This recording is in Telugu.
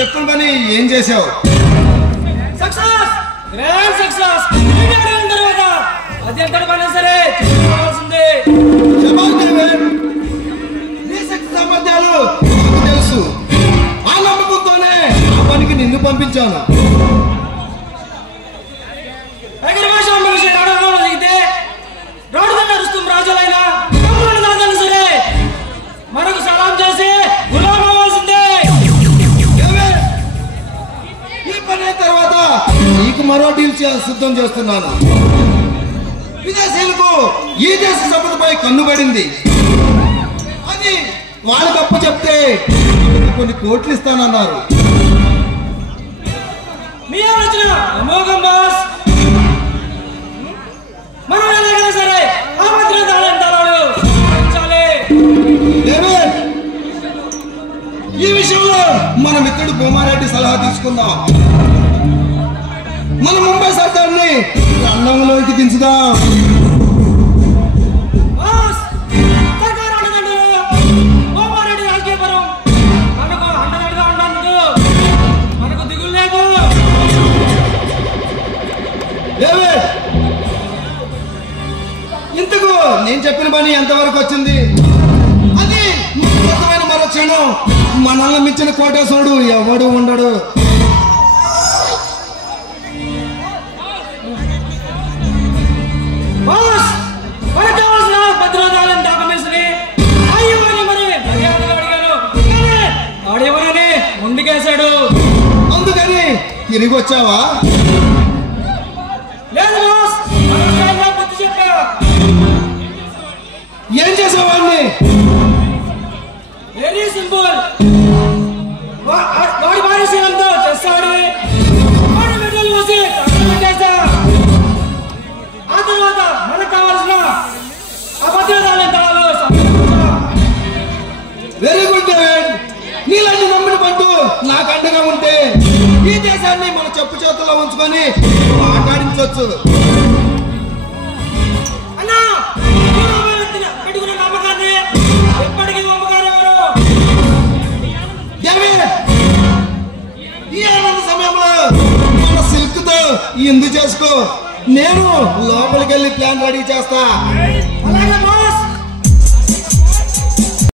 చెప్పిన పని ఏం చేసావు? Success, grand success. తర్వాత అది ఎంత పని సరే చేసుకోవాల్సిందే. నీ శక్తి సామర్థ్యాలు నాకు తెలుసు. ఆ నమ్మకంతోనే ఆ పనికి నిన్ను పంపించాను. రాజులైనా సరే మనకు సలాం చేసి గులాం అవ్వాల్సిందే. ఈ పని అయిన తర్వాత నీకు మరో డీల్ సిద్ధం చేస్తున్నాను. విదేశీయులకు ఈ దేశ సంపదపై కన్నుబడింది. అది వాళ్ళకి అప్పు చెప్తే కొన్ని కోట్లు ఇస్తానన్నారు. మీ ఆలోచన అమోఘం బాస్. మనం ఎలాగైనా సరే ఆ భద్రతలు ఈ విషయంలో మన మిత్రుడు భూమారెడ్డి సలహా తీసుకుందాం. మన ముంబై సర్కార్ని రంగంలోకి దించుదాం. మనకు దిగులు లేదు. ఇంతకు నేను చెప్పిన పని ఎంతవరకు వచ్చింది? అది మరో క్షణం మనల్ని మించిన కోటేశ్వరుడు ఎవడు ఉండడు. ముందుకేశాడు. అందుకని తిరిగి వచ్చావా? లేదు బాస్, బుద్ధి చెప్పా. ఏం చేసావాడిని? Very simple. వాడి భార్యశీలంతో చేస్తాడు. వాడి మెడలు వేసి పెట్టేశా. ఆ తర్వాత మనకు కావాల్సిన ఆ భద్రతాలు వెరీ గుడ్ డేవిడ్. నీలాంటి నమ్మిన పంటూ నాకు అండగా ఉంటే ఈ దేశాన్ని మన చెప్పు చేతుల్లో ఉంచుకొని మాట్లాడించవచ్చు. అన్నా పెట్టుకున్న నమ్మకాన్ని ఎప్పటికీ నమ్మకారు. ఈ ఆనంద సమయంలో మన సిల్క్ తో ఇందు చేసుకో. నేను లోపలికి వెళ్ళి ప్లాన్ రెడీ చేస్తా.